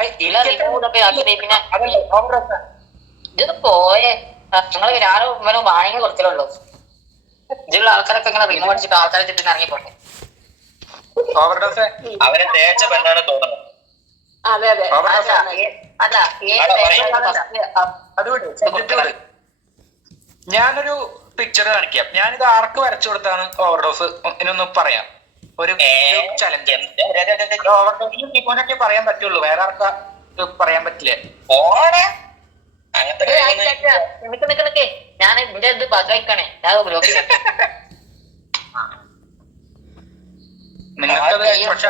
പിന്നെ ഇത് പോയെ നിങ്ങൾ ഞാനും ഇവനും വാണിങ്ങ കൊടുക്കലുള്ളൂ ഇതിലുള്ള ആൾക്കാരൊക്കെ ഇങ്ങനെ റിമൂവ് അടിച്ചിട്ട് ആൾക്കാരെ ചുറ്റും ഇറങ്ങി പോട്ടെ ഓവർഡോസ് അവരെ തേച്ച പെണ്ണാണ് തോന്നുന്നത് അതെ അതെ. അല്ല ഏത്. ഞാനൊരു പിക്ചർ കാണിക്കാം. ഞാനിത് ആർക്ക് വരച്ചു കൊടുത്താണ് ഓവർഡോസ് എന്നൊന്ന് പറയാം. ഒരു ചലഞ്ച് ടിപ്പോനൊക്കെ പറയാൻ പറ്റുള്ളൂ. വേറെ ആർക്കാ ഇത് പറയാൻ പറ്റില്ല? ഓടെ ഏയ് നിക്ക്. ഞാൻ എന്റെ ഇത് ബഗ്ഗായിക്കണേ ഞാൻ ബ്ലോക്ക് നിങ്ങൾക്കത് പക്ഷെ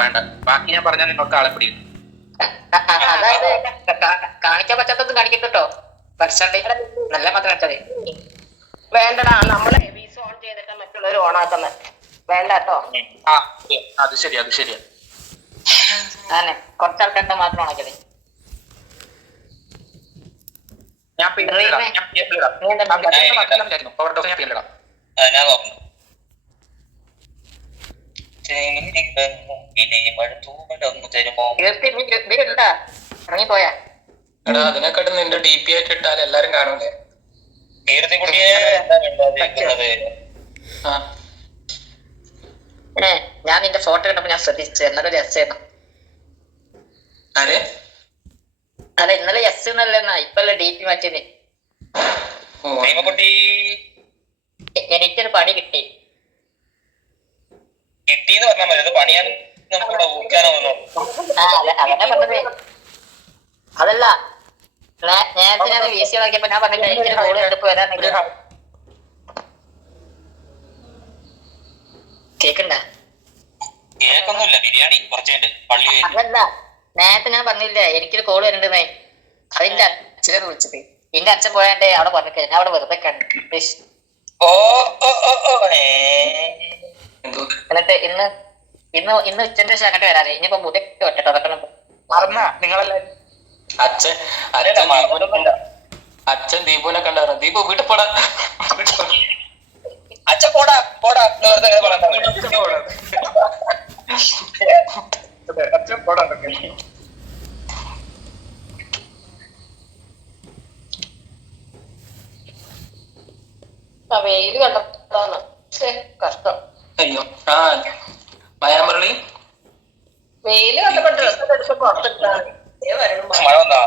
വേണ്ട. ബാക്കി ഞാൻ പറഞ്ഞാൽ നിങ്ങൾക്ക് ആളെ പിടിക്കും. അതായത് കാണിക്കാൻ പറ്റാത്തത് കാണിക്കട്ടോ പക്ഷേ നല്ല മാത്രം വേണ്ടടാ നമ്മളെ ചെയ്തിട്ട് മറ്റുള്ളവർ ഓണാക്കുന്നത് വേണ്ട കേട്ടോ. ആ ശരി. അത് ശരി അത് ശരിയാ. കുറച്ചാൾക്കാരുടെ മാത്രം ഞാൻ ഇറങ്ങിപ്പോയാ? എടാ അതിനെക്കാട്ടും നിന്റെ ഡി പി ആയിട്ട് ഇട്ടാൽ എല്ലാരും കാണൂലേ? കീർത്തിക്കുട്ടിയെ ഏ ഞാൻ നിന്റെ ഫോട്ടോ കണ്ടപ്പോ ഞാൻ ശ്രദ്ധിച്ചു. ഇന്നലെ രസമായിരുന്നു ആരെ? അല്ല ഇന്നലെ എസ് എന്നല്ലെന്നാ ഇപ്പല്ലേ ഡി പി മാറ്റിയത് എനിക്കൊരു പണി കിട്ടി. കിട്ടിന്ന് പറഞ്ഞാൽ മതി. അത് പണിയാൻ നമുക്കിവിടെ ഊക്കാനോ പറഞ്ഞത്. അതല്ല നേരത്തെ ഞാൻ വി സി നോക്കിയപ്പോ ഞാൻ പറഞ്ഞില്ല എനിക്കൊരു കോൾ എടുപ്പ് വരാൻ ഒരു ഹ- കേക്കണ്ട. കേക്കൊന്നുമില്ല ബിരിയാണി കുറച്ച് പള്ളി അതല്ല നേരത്തെ ഞാൻ പറഞ്ഞില്ല എനിക്കൊരു കോൾ വരണ്ടെന്നേ അതിന്റെ അച്ഛനെ വിളിച്ചിട്ട്. എന്റെ അച്ഛൻ പോയാണ്ട് അവിടെ പറഞ്ഞിട്ട് ഞാൻ അവിടെ വെറുതെ കണ്ടു ഓ എന്നിട്ട് ഇന്ന് ഇന്ന് ഇന്ന് ഉച്ചന്റെ ശേഷം അങ്ങോട്ട് വരാതെ. ഇനിയിപ്പോ മുതൽ ഒറ്റ തുറക്കണം മറന്ന? നിങ്ങളെല്ലാരും അച്ഛൻ. അച്ഛൻ ദീപുനെ കണ്ടായിരുന്നു. ദീപു വീട്ടിൽ പോടാ അച്ഛ പോടാ പോടാ എന്ന് വെറുതെ ഇങ്ങനെ പറയാൻ അതെ, അച്ഛൻ പോടാ എന്നൊക്കെ. ആ വെയിൽ കണ്ടതാണ് ഛേ, കഷ്ടം. അയ്യോ ആ മയാമുരളി? വെയിൽ കണ്ടപ്പോ ഡ്രസ്സ് എടുത്ത് പുറത്തിട്ടാണ് മഴ വന്നാ?